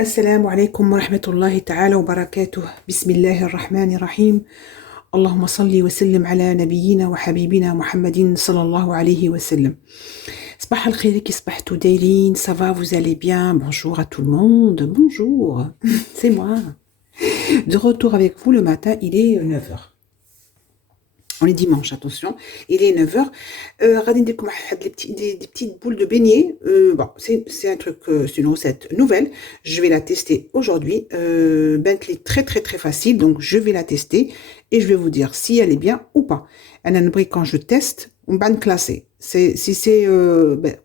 السلام عليكم ورحمة الله تعالى وبركاته. بسم الله الرحمن الرحيم. اللهم صل وسلم على نبينا وحبيبنا محمد صلى الله عليه وسلم. صباح الخير، كي صبحتوا دايرين؟ Ça va, vous allez bien? Bonjour à tout le monde. Bonjour. C'est moi. De retour avec vous le matin, il est 9 heures. On est dimanche, attention. Il est 9 heures. غادي ندير لكم واحد des petites boules de beignets. Bon, c'est un truc, c'est une recette nouvelle. Je vais la tester aujourd'hui. Bentley, très très très facile. Donc je vais la tester et je vais vous dire si elle est bien ou pas. أنا نبغي quand je teste, on va classer. Si c'est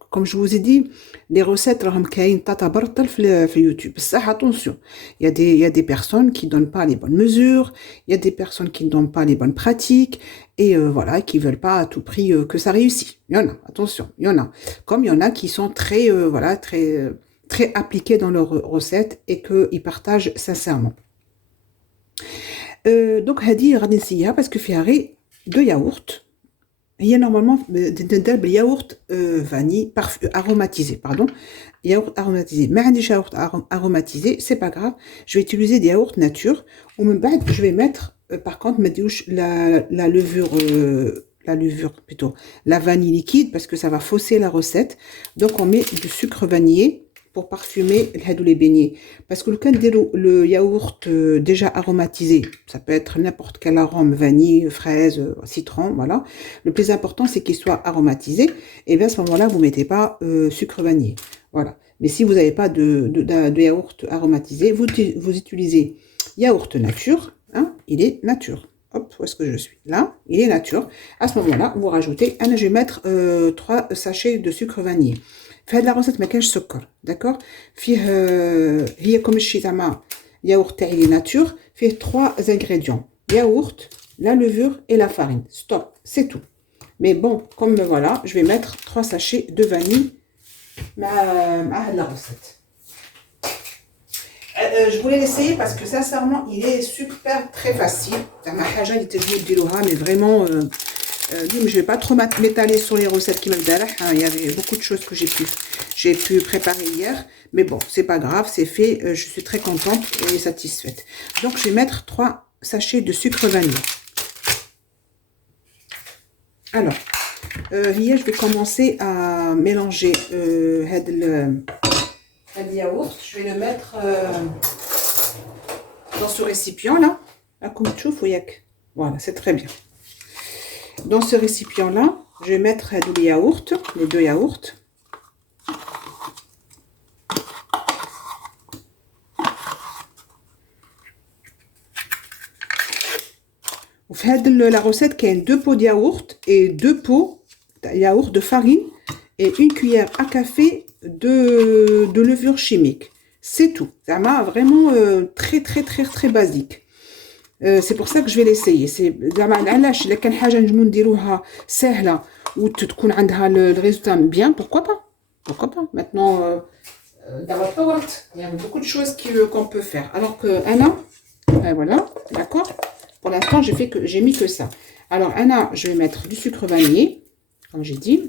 comme je vous ai dit, les recettes راهم كاين تتبرطل في YouTube. بصح attention, il y a des personnes qui donnent pas les bonnes mesures, il y a des personnes qui ne donnent pas les bonnes pratiques et voilà, qui veulent pas à tout prix que ça réussisse. Il y en a, attention, il y en a. Comme il y en a qui sont très voilà, très appliqués dans leurs recettes et que ils partagent sincèrement. Donc هذه غادي نسيها parce que فيها غير deux yaourts. Il y a normalement des yaourt vanille aromatisé, pardon. Yaourt aromatisé. Mais un yaourt aromatisé, c'est pas grave. Je vais utiliser des yaourts nature. Ou même je vais mettre, par contre, la levure plutôt, la vanille liquide parce que ça va fausser la recette. Donc on met du sucre vanillé pour parfumer les beignets. Parce que le yaourt déjà aromatisé, ça peut être n'importe quel arôme, vanille, fraise, citron, voilà. Le plus important, c'est qu'il soit aromatisé. Et bien à ce moment-là, vous ne mettez pas sucre vanillé. Voilà. Mais si vous n'avez pas de yaourt aromatisé, vous utilisez yaourt nature. Hein, il est nature. Hop, où est-ce que je suis? Là, il est nature. À ce moment-là, vous rajoutez, je vais mettre 3 sachets de sucre vanillé. في هاد لا روسيت ما كاينش سكر، داكوغ. فيه هي كوم الشي زعما ياغورت تاعي لي ناتور، فيه 3 ingrédients: yaourt, la levure et la farine. Stop, c'est tout. Mais bon, comme voilà, je vais mettre 3 sachets de vanille مع هاد la recette. Je voulais l'essayer parce que sincèrement, il est super très facile. زعما حاجه اللي تجي ديروها mais vraiment je ne vais pas trop m'étaler sur les recettes qui m'intéressent. Il y avait beaucoup de choses que j'ai pu préparer hier. Mais bon, c'est pas grave, c'est fait. Je suis très contente et satisfaite. Donc, je vais mettre 3 sachets de sucre vanille. Alors, hier, je vais commencer à mélanger le yaourt. Je vais le mettre dans ce récipient-là. Comme tu vois, voilà, c'est très bien. Dans ce récipient-là, je vais mettre les yaourts, les 2 yaourts. La recette qui a 2 pots de yaourt et 2 pots de yaourt de farine et 1 cuillère à café de levure chimique. C'est tout. Ça m'a vraiment très très très très basique. C'est pour ça que je vais l'essayer. C'est زعما علاش الا كان حاجه نجمو نديروها سهله وتكون عندها le résultat bien, pourquoi pas. Maintenant il y a beaucoup de choses qu'on peut faire. Alors que voilà, d'accord. Pour l'instant, j'ai mis que ça. Alors je vais mettre du sucre vanillé, comme j'ai dit.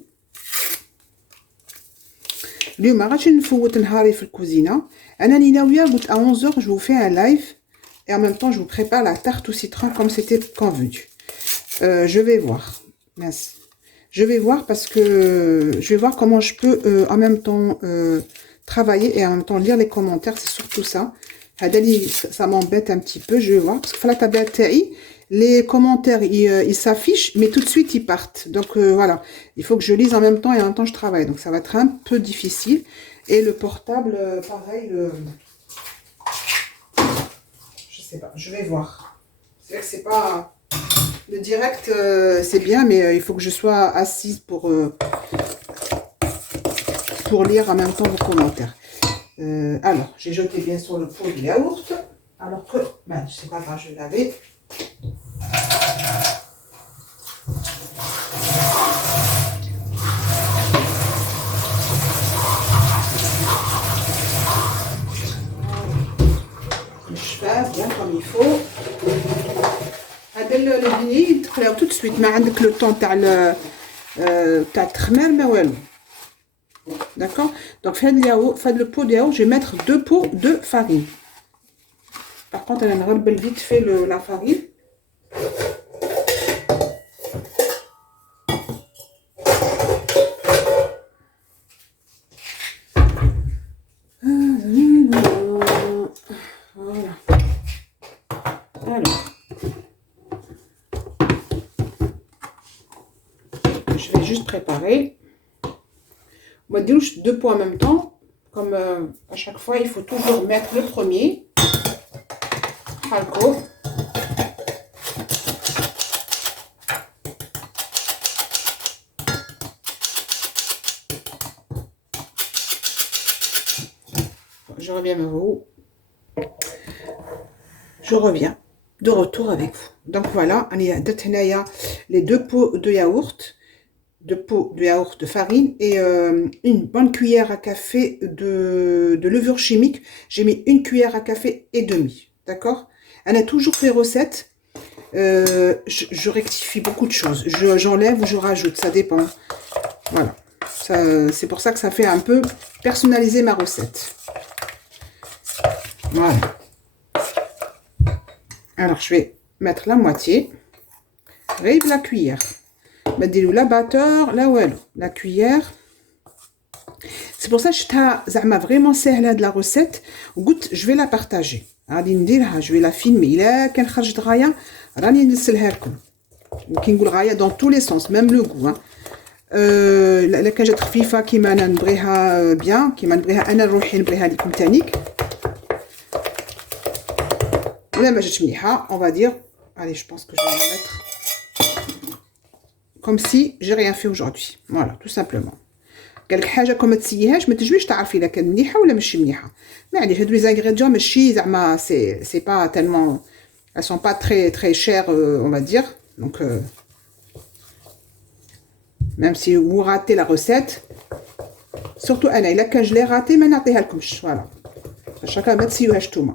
اليوم ما غاديش نفوت نهاري في الكوزينه. انا اللي ناويه قلت à 11h je vous fais un live. Et en même temps, je vous prépare la tarte au citron comme c'était convenu. Je vais voir. Merci. Je vais voir parce que je vais voir comment je peux en même temps travailler et en même temps lire les commentaires. C'est surtout ça. Ça m'embête un petit peu. Je vais voir. Parce que la tablette TI, les commentaires, ils s'affichent, mais tout de suite, ils partent. Donc voilà. Il faut que je lise en même temps et en même temps, je travaille. Donc ça va être un peu difficile. Et le portable, pareil... je vais voir. C'est vrai que c'est pas... Le direct, c'est bien, mais il faut que je sois assise pour lire en même temps vos commentaires. Alors, j'ai jeté bien sûr le pot de yaourt. Alors que, c'est pas grave, je vais laver. Bien comme il faut. هذا البني تقلاو tout de suite. ما عندك لو طون تاع التخمير ما والو. D'accord? Donc, fait le pot de yaourt, je vais mettre 2 pots de farine. Par contre, elle a une vite fait la farine. Voilà. Alors, je vais juste préparer. On va dire 2 pots en même temps. Comme à chaque fois, il faut toujours mettre le premier. Halko. Je reviens vers vous. Je reviens de retour avec vous. Donc voilà, les 2 pots de yaourt. 2 pots de yaourt de farine et une bonne cuillère à café de levure chimique. J'ai mis 1 cuillère à café et demi. D'accord? Elle a toujours fait recette. Je rectifie beaucoup de choses. J'enlève ou je rajoute, ça dépend. Voilà. C'est pour ça que ça fait un peu personnaliser ma recette. Voilà. Alors, je vais mettre la moitié. Rive la cuillère. La batteur, la cuillère. C'est pour ça que je vraiment sahla de la recette. Je vais la partager. Je vais la filmer. Il a qu'elle خرجت غاية راني نرسلها لكم. كي غاية dans tous les sens, même le goût. لا كان جات خفيفة كيما انا نبغيها بيان كيما نبغيها انا روحي نبغيها لكم تانيك. ولا ما جاتش مليحة, on va dire. Allez, je pense que je vais la mettre comme si j'ai rien fait aujourd'hui. Voilà, tout simplement. قالك حاجه كون ما تسييهاش ما تجويش تعرفي الا كان مليحه ولا ماشي مليحه. معليش هادو لي زانغريديون ماشي زعما سي با tellement, elles sont pas très chères, on va dire. Donc même si vous ratez la recette, surtout انا الا كان je l'ai raté ما نعطيها لكمش. Voilà, chacun ما تسيوهاش نتوما.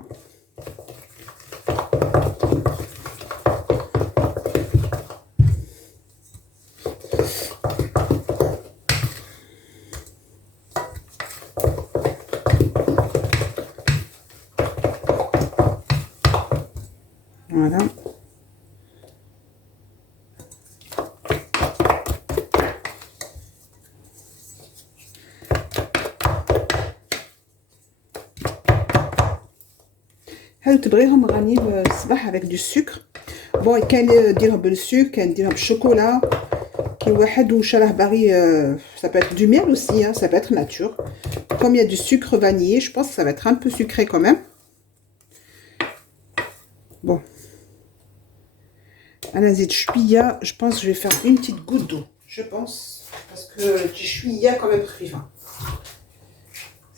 Voilà. هادو تبغيهم غانيين الصباح avec du sucre. Bon, كاين ديرهم بالسكر, كاين ديرهم بالشوكولا. كي واحد وشراه باغي, ça peut être du miel aussi, hein, ça peut être nature. Comme il y a du sucre vanillé, je pense que ça va être un peu sucré quand même. Bon. أنا نزيد شوية, je pense que je vais faire une petite goutte d'eau, je pense, parce que je suis quand même خفيفة.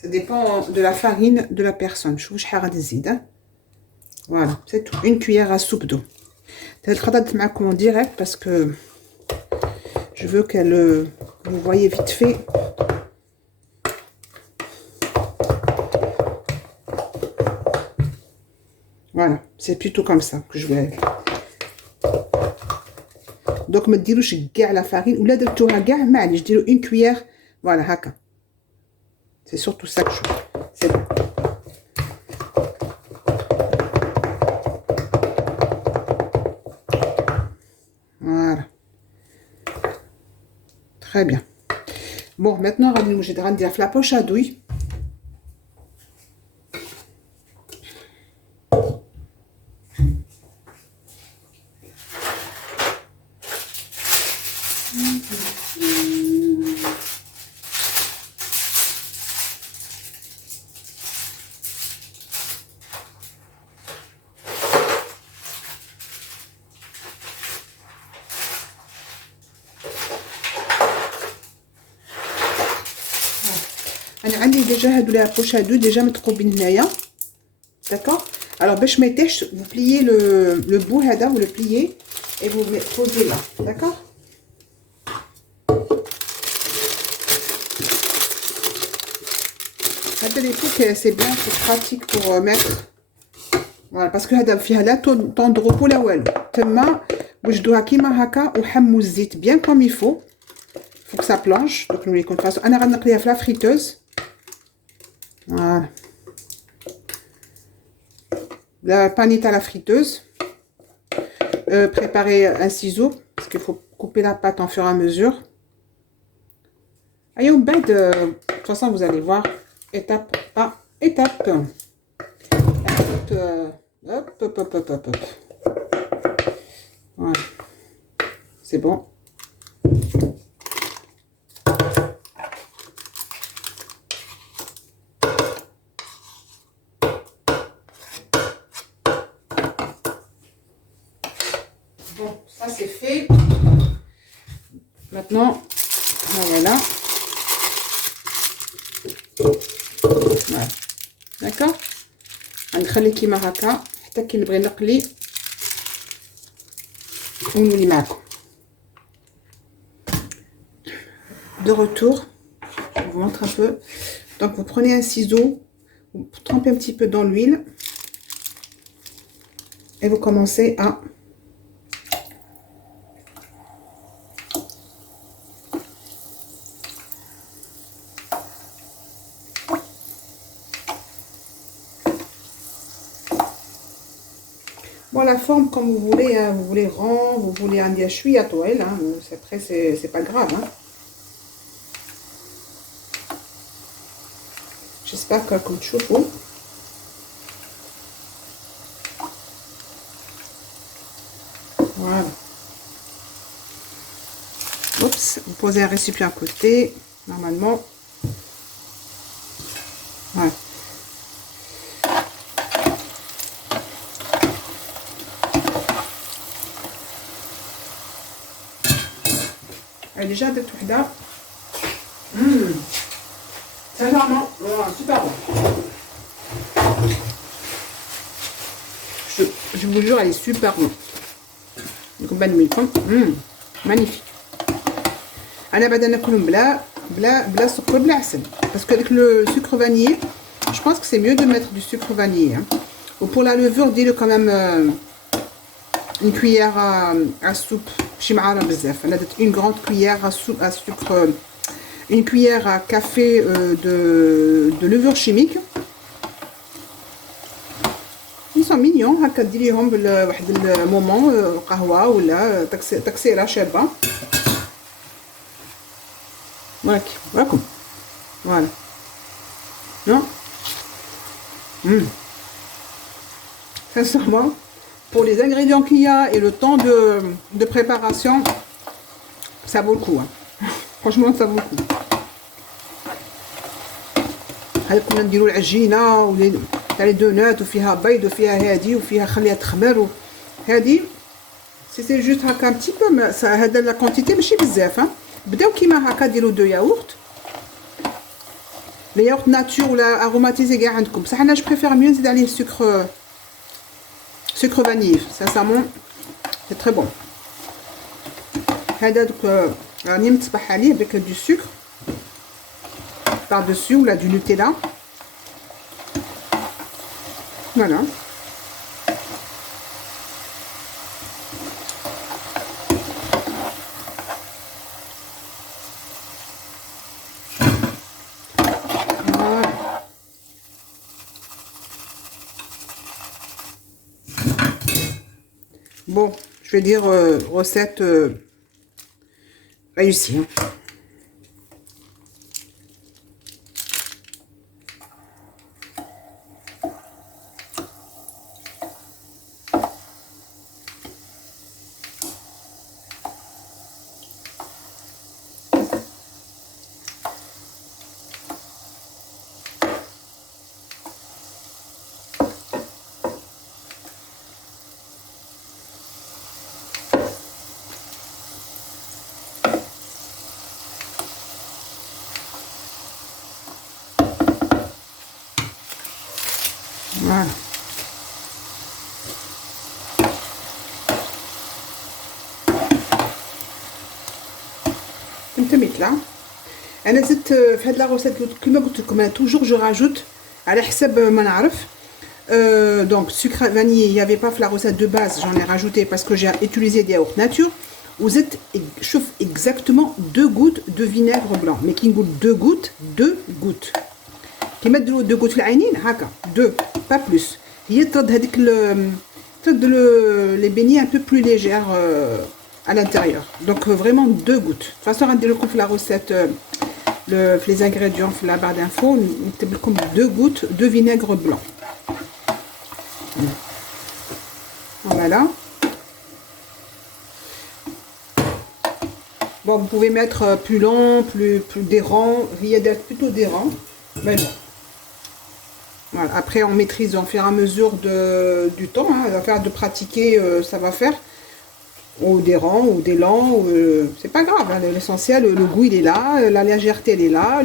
Ça dépend de la farine de la personne. شوفوا شحال غادي نزيد. Voilà, c'est tout. Une cuillère à soupe d'eau. Je vais معكم en direct parce que je veux qu'elle, vous voyez vite fait. Voilà, c'est plutôt comme ça que je vais. Donc ما تديروش كاع la farine ولا درتوها كاع معليش ديروا une cuillère. Voilà, هكا. C'est surtout ça que je veux. C'est bon. Voilà. Très bien. Bon, maintenant, je vais dire la poche à douille. انا عندي ديجا هادو لي بوش هادو ديجا متقوبين هنايا. D'accord. Alors باش ما يطيحش, vous pliez le bout هذا, vous le pliez et vous le posez là. D'accord. هذا les trucs c'est bien, c'est pratique pour mettre. Voilà, parce que هذا فيها لا تنضربوا لا والو, تما وجدوها كيما هكا وحموا الزيت bien comme il faut. faut que ça planche. Donc, nous les compte façon. On a ramené la friteuse. Voilà. La panette à la friteuse. Préparer un ciseau. Parce qu'il faut couper la pâte en fur et à mesure. Allez, de toute façon, vous allez voir étape par étape. Hop, hop, hop, hop, hop, hop. Voilà. C'est bon. Bon, ça c'est fait. Maintenant, voilà. Voilà. D'accord. غنخلي كيما هكا حتى كي نبغي نقلي ونولي معكم. De retour, je vous montre un peu. Donc vous prenez un ciseau, vous trempez un petit peu dans l'huile et vous commencez à bon, la forme comme vous voulez, hein. Vous voulez rond, vous voulez un diachui à toile, hein. Après c'est pas grave, hein. J'espère que vous تشوفوا. Voilà. Oups, vous posez un récipient à côté, normalement. Voilà. déjà درت وحده sincèrement super bon. Je vous jure, elle est super bonne. Magnifique. انا بعدا ناكلهم بلا سكر بلا عسل parce que avec le sucre vanillé, je pense que c'est mieux de mettre du sucre vanillé, hein. Ou pour la levure, dis-le quand même une cuillère à soupe. Une grande cuillère à sucre, une cuillère à café de levure chimique. Ils sont mignons. هكا ديريهم بواحد المومون قهوه ولا تكسيره شابه. Voilà. Voilà. Non. Sincèrement, pour les ingrédients qu'il y a et le temps de préparation, ça vaut le coup, hein. Franchement, ça vaut le coup. هذا كنا نديرو العجينه ولا تاع لي دونات وفيها بيض وفيها هادي وفيها خليها تخمر هادي سي جوست هكا ان بتي بو. هذا لا كونتيتي ماشي بزاف، ها. بداو كيما هكا ديروا دو ياغورت، لي ياغورت ناتور ولا اروماتيزي كاع عندكم، بصح انا جو بريفير ميو نزيد عليه sucre vanille. Sincèrement, c'est très bon. هذا دوك راني متصبح عليه avec du sucre par dessus ou là du Nutella. Voilà. Bon, je vais dire recette réussie, hein. Voilà. فهمت là. انا زدت في هاد لا روسيت كما قلت لكم انا توجور جو راجوت على حسب ما نعرف. Donc sucre vanillé, il n'y avait pas la recette de base, j'en ai rajouté parce que j'ai utilisé des yaourts nature. Vous êtes, chauffe exactement 2 gouttes de vinaigre blanc. Mais qui goûte 2 gouttes, 2 gouttes. Qui mettent 2 gouttes في العينين, haka, 2, pas plus. هي ترد هذيك les beignets un peu plus légères à l'intérieur. Donc vraiment 2 gouttes. De toute façon, on va la recette, les ingrédients, la barre d'infos, on 2 gouttes de vinaigre blanc. Voilà. Bon, vous pouvez mettre plus lent, plus des rangs. Il y a plutôt des rangs. Mais bon. Voilà. Après, on maîtrise au fur et à mesure du temps. Hein, de pratiquer, ça va faire. Ou des rangs, ou des lents. C'est pas grave. Hein, l'essentiel, le goût, il est là. La légèreté, elle est là.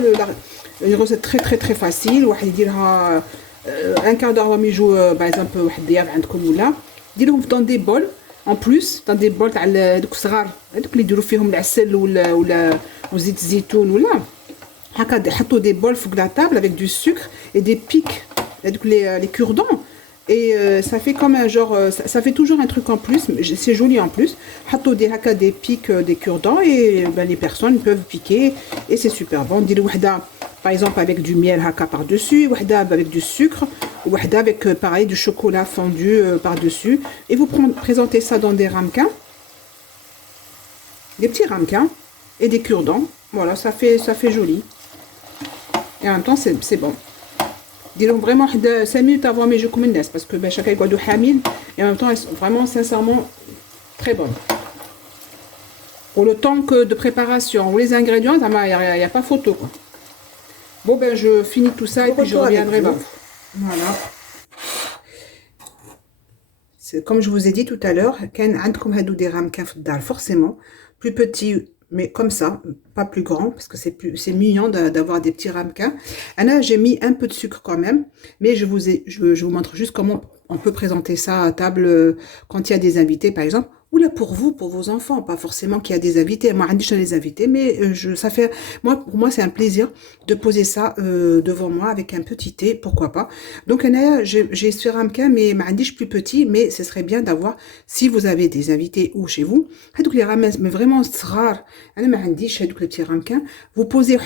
Une recette très, très, très facile. Un quart d'heure, on joue, par exemple, ديروهم dans des bols. En plus, dans des bols تاع دوك صغار هذوك اللي يديروا فيهم العسل ولا زيت الزيتون ولا هكا حطوا des bols فوق la table avec du sucre et des pics هذوك les cure-dents et ça fait comme un genre ça fait toujours un truc en plus, c'est joli en plus. حطوا des pics des cure-dents et les personnes peuvent piquer et c'est super bon. نديروا وحده par exemple avec du miel haka par-dessus, wahda avec du sucre, wahda avec pareil du chocolat fondu par-dessus. Et vous présentez ça dans des ramequins, des petits ramequins et des cure-dents. Voilà, ça fait joli. Et en même temps, c'est bon. Dis-donc vraiment 5 minutes avant mes jeux comme une parce que chacun est de hamil et en même temps, elles sont vraiment sincèrement très bonnes. Pour le temps que de préparation ou les ingrédients, il n'y a pas photo quoi. Bon ben je finis tout ça et puis je reviendrai vers vous. Voilà. C'est comme je vous ai dit tout à l'heure, كان عندكم هادو des ramequins في الدار forcément plus petits mais comme ça, pas plus grand parce que c'est mignon d'avoir des petits ramequins. Là, j'ai mis un peu de sucre quand même, mais je vous montre juste comment on peut présenter ça à table quand il y a des invités par exemple. Ou là pour vous, pour vos enfants, pas forcément qu'il y a des invités. Moi, je les invités, mais pour moi, c'est un plaisir de poser ça devant moi avec un petit thé, pourquoi pas. Donc, j'ai ce ramequin, mais je plus petit, mais ce serait bien d'avoir, si vous avez des invités ou chez vous, les rames, mais vraiment rares. Les petits ramequins, vous posez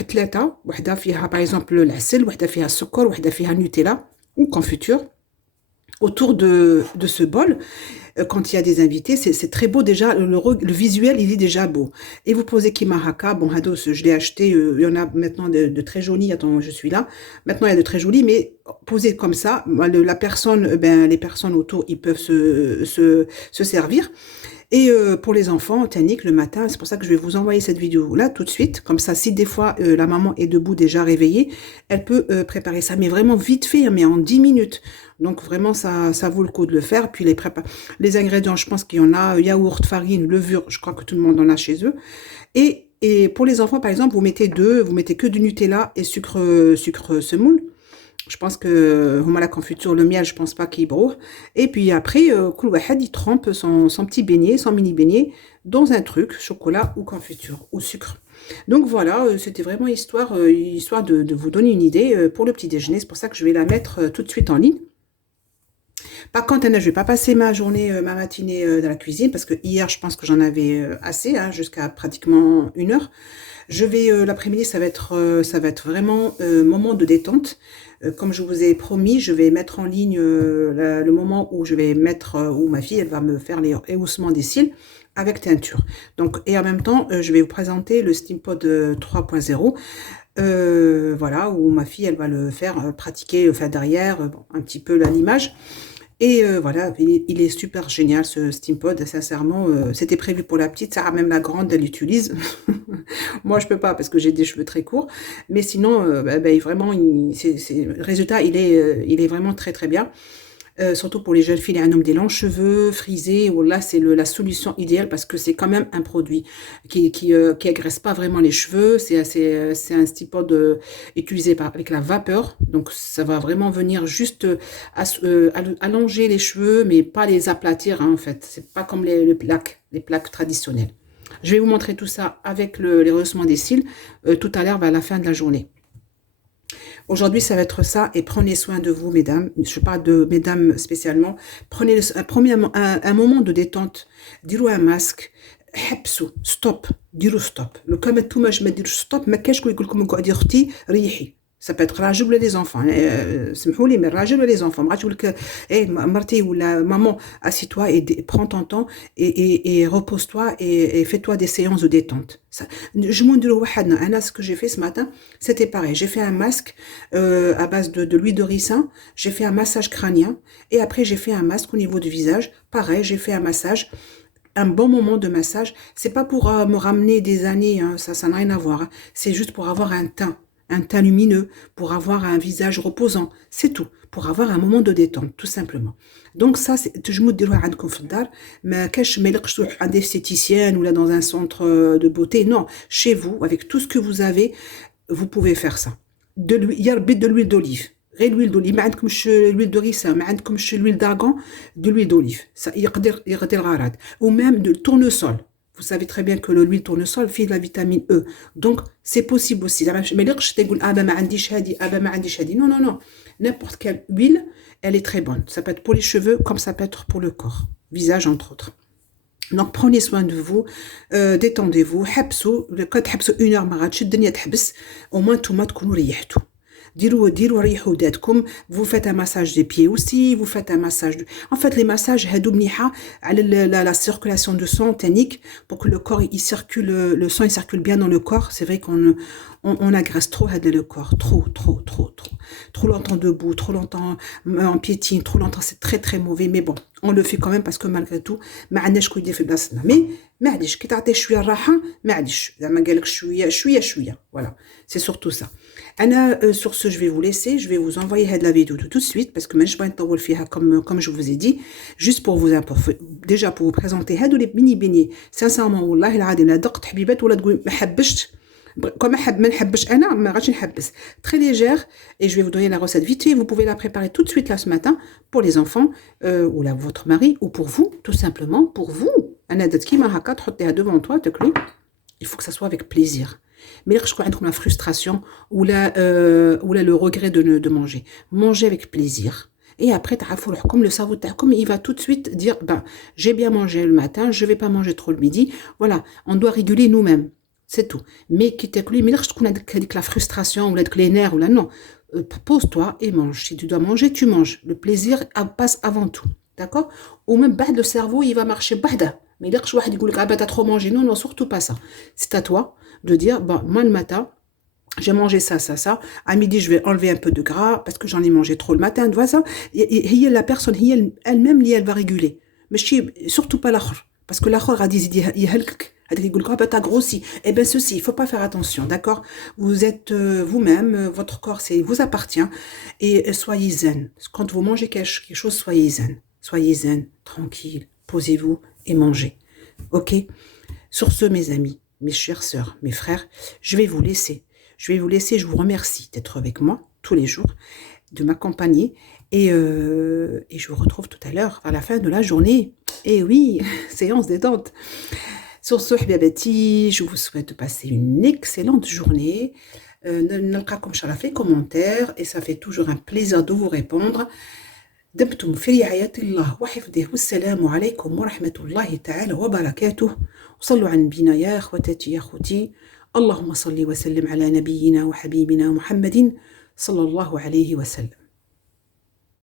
par exemple l'asel, Nutella ou confiture autour de ce bol. Quand il y a des invités, c'est très beau déjà, le visuel il est déjà beau. Et vous posez Kimahaka, bon Hados, je l'ai acheté, il y en a maintenant de très jolis, attends, je suis là, maintenant il y a de très jolis, mais posé comme ça, la personne, les personnes autour, ils peuvent se servir. Et pour les enfants, Tannick, le matin, c'est pour ça que je vais vous envoyer cette vidéo-là tout de suite. Comme ça, si des fois la maman est debout déjà réveillée, elle peut préparer ça. Mais vraiment vite fait, mais en 10 minutes. Donc vraiment, ça vaut le coup de le faire. Puis les ingrédients, je pense qu'il y en a yaourt, farine, levure. Je crois que tout le monde en a chez eux. Et pour les enfants, par exemple, vous mettez que du Nutella et sucre semoule. Je pense que la confiture, le miel, je pense pas qu'il broie. Et puis après, il trempe son petit beignet, son mini beignet dans un truc, chocolat ou confiture ou sucre. Donc voilà, c'était vraiment histoire de vous donner une idée pour le petit déjeuner. C'est pour ça que je vais la mettre tout de suite en ligne. Par contre, je vais pas passer ma matinée dans la cuisine parce que hier, je pense que j'en avais assez, jusqu'à pratiquement 1 heure. Je vais l'après-midi, ça va être vraiment moment de détente. Comme je vous ai promis, je vais mettre en ligne le moment où je vais où ma fille, elle va me faire les éhoussements des cils avec teinture. Donc, et en même temps, je vais vous présenter le Steampod 3.0. Voilà, où ma fille, elle va le faire pratiquer, faire derrière, un petit peu l'image. Et voilà, il est super génial ce Steampod, sincèrement, c'était prévu pour la petite, ça même la grande, elle l'utilise. Moi, je peux pas parce que j'ai des cheveux très courts, mais sinon, vraiment, le résultat, il est vraiment très très bien. Surtout pour les jeunes filles et un homme des longs cheveux frisés, là c'est la solution idéale parce que c'est quand même un produit qui agresse pas vraiment les cheveux. C'est un Steampod utilisé avec la vapeur, donc ça va vraiment venir juste allonger les cheveux, mais pas les aplatir en fait. C'est pas comme les plaques traditionnelles. Je vais vous montrer tout ça avec les rehaussements des cils tout à l'heure vers la fin de la journée. Aujourd'hui, ça va être ça et prenez soin de vous, mesdames. Je parle de mesdames spécialement. Prenez un moment de détente. Dis-le un masque. حبسوا ستوب ديروا ستوب لو كان نتوما ما ديروش ستوب ما كاش يقول لكم اقعدي اختي ريحي ça peut être راجل ولا لي زونفون سمحوا لي من راجل ولا لي زونفون ما غاديش يقول لك ايه مرتي ولا مامون assis-toi et prends ton temps et repose-toi et fais-toi des séances de détente نجمو نديرو وحدنا انا ce que j'ai fait ce matin c'était pareil j'ai fait un masque à base de l'huile de ricin j'ai fait un massage crânien et après j'ai fait un masque au niveau du visage pareil j'ai fait un massage un bon moment de massage c'est pas pour me ramener des années hein, ça n'a rien à voir hein. C'est juste pour avoir un teint lumineux, pour avoir un visage reposant, c'est tout, pour avoir un moment de détente, tout simplement. Donc ça, c'est تجمو ديروها عندكم في الدار ما كاش ما يلقش تروح عند esthéticienne ou là dans un centre de beauté, non, chez vous, avec tout ce que vous avez, vous pouvez faire ça. De l'huile, يا ربي de l'huile d'olive. غير l'huile d'olive, ما عندكمش l'huile de ricin, ما عندكمش l'huile d'argan, de l'huile d'olive. Ça يقدر الغرض. Ou même de tournesol. Vous savez très bien que l'huile tournesol fait de la vitamine E. Donc, c'est possible aussi. Mais là, je te dis, ah ben, ma عنديش هادي, ah ben, ma عنديش هادي. Non, non, non. N'importe quelle huile, elle est très bonne. Ça peut être pour les cheveux, comme ça peut être pour le corps. Visage, entre autres. Donc, prenez soin de vous, détendez-vous, حبسوا, quand تحبسوا 1 heure ما غادش الدنيا تحبس, au moins نتوما تكونوا ريحتوا. ديروا ريحوا ودادكم vous faites un massage des pieds aussi vous faites un massage en fait les massages هادو مليحه على la circulation de sang tonique pour que le corps il circule le sang il circule bien dans le corps c'est vrai qu'on agresse trop le corps trop longtemps debout trop longtemps en piétine trop longtemps c'est très très mauvais mais bon on le fait quand même parce que malgré tout ما عندناش كو يدير في بلاصتنا mais معليش كي تعطيه شويه الراحه معليش زعما قالك شويه voilà c'est surtout ça. Sur ce, je vais vous laisser. Je vais vous envoyer la vidéo tout de suite parce que je vais pas faire comme je vous ai dit, juste pour vous déjà pour vous présenter les mini beignets. Sincèrement, والله العظيم لا دقت حبيبات ولا تقول ما حبشت comme ما نحبش انا ما غاديش نحبس. Très légère et je vais vous donner la recette vite fait. Vous pouvez la préparer tout de suite là ce matin pour les enfants ou là votre mari ou pour vous tout simplement pour vous. انا درت كيما هكا تحطيها devant toi تاكلي. Il faut que ça soit avec plaisir. Mais je crois que la frustration ou le regret de manger. Mangez avec plaisir. Et après, comme le cerveau, comme il va tout de suite dire, ben, j'ai bien mangé le matin, je vais pas manger trop le midi. Voilà, on doit réguler nous-mêmes. C'est tout. Mais qui t'écoute, mais je crois que la frustration ou les nerfs ou là, non. Pose-toi et mange. Si tu dois manger, tu manges. Le plaisir passe avant tout. D'accord? Ou même, le cerveau, il va marcher, mais il y a des gens qui disent, ah ben, t'as trop mangé. Non, non, surtout pas ça. C'est à toi de dire, bon, moi, le matin, j'ai mangé ça. À midi, je vais enlever un peu de gras parce que j'en ai mangé trop le matin. Tu vois ça? Et la personne, elle-même, elle va réguler. Mais surtout pas l'autre. Parce que l'autre a dit, t'as grossi. Eh bien, ceci, il faut pas faire attention, d'accord? Vous êtes vous-même, votre corps, vous appartient. Et soyez zen. Quand vous mangez quelque chose, soyez zen. Soyez zen, tranquille. Posez-vous et mangez. Ok? Sur ce, mes amis, mes chères sœurs, mes frères, je vais vous laisser. Je vous remercie d'être avec moi tous les jours, de m'accompagner et je vous retrouve tout à l'heure à la fin de la journée. Et oui, séance détente. Sur ce, حبيباتي, je vous souhaite de passer une excellente journée. نلقاكم إن شاء الله في commentaires et ça fait toujours un plaisir de vous répondre. دمتم في رعاية الله وحفظه والسلام عليكم ورحمة الله تعالى وبركاته وصلوا على نبينا يا أخوتاتي يا أخوتي اللهم صل وسلم على نبينا وحبيبنا محمد صلى الله عليه وسلم